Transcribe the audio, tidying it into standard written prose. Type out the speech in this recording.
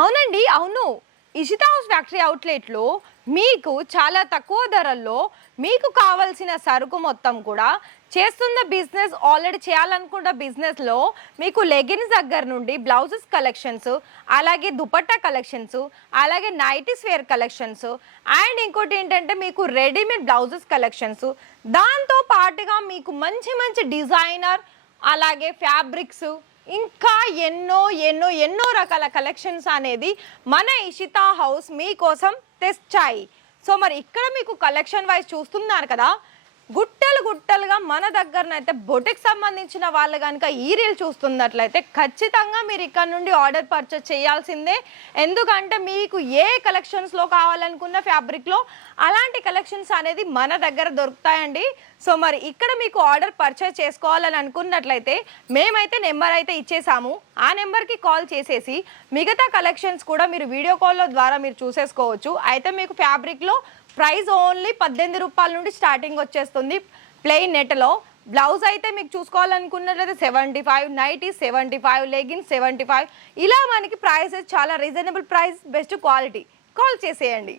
అవునండి. అవును. Ishita house factory అవుట్‌లెట్‌లో మీకు చాలా తక్కువ ధరల్లో మీకు కావాల్సిన సరుకు మొత్తం కూడా చేస్తున్న బిజినెస్ ఆల్రెడీ చేయాలనుకున్న బిజినెస్‌లో మీకు లెగిన్స్ దగ్గర నుండి బ్లౌజెస్ కలెక్షన్స్, అలాగే దుపట్టా కలెక్షన్స్, అలాగే నైటీస్ వేర్ కలెక్షన్స్ అండ్ ఇంకోటేంటంటే మీకు రెడీమేడ్ బ్లౌజెస్ కలెక్షన్స్, దాంతో పాటుగా మీకు మంచి మంచి డిజైనర్ అలాగే ఫ్యాబ్రిక్స్ ఇంకా ఎన్నో రకాల కలెక్షన్స్ అనేది మన ఇషితా హౌస్ మీకోసం తెచ్చాయి. సో మరి ఇక్కడ మీకు కలెక్షన్ వైజ్ చూస్తున్నారు కదా, గుట్టలు గుట్టలుగా మన దగ్గరనైతే బొటిక్ సంబంధించిన వాళ్ళు కనుక ఈ రీల్ చూస్తున్నట్లయితే ఖచ్చితంగా మీరు ఇక్కడ నుండి ఆర్డర్ పర్చేస్ చేయాల్సిందే. ఎందుకంటే మీకు ఏ కలెక్షన్స్లో కావాలనుకున్న ఫ్యాబ్రిక్లో అలాంటి కలెక్షన్స్ అనేది మన దగ్గర దొరుకుతాయండి. సో మరి ఇక్కడ మీకు ఆర్డర్ పర్చేస్ చేసుకోవాలని అనుకున్నట్లయితే మేమైతే నెంబర్ అయితే ఇచ్చేసాము. ఆ నెంబర్కి కాల్ చేసేసి మిగతా కలెక్షన్స్ కూడా మీరు వీడియో కాల్ ద్వారా మీరు చూసేసుకోవచ్చు. అయితే మీకు ఫ్యాబ్రిక్లో ప్రైస్ ఓన్లీ 18 రూపాయల నుండి స్టార్టింగ్ వచ్చేస్తుంది. ప్లెయిన్ నెట్లో బ్లౌజ్ అయితే మీకు చూసుకోవాలనుకున్నట్లయితే 75, నైటీ 75, లెగిన్స్ 75, ఇలా మనకి ప్రైసెస్ చాలా reasonable price, best quality. Call చేసేయండి.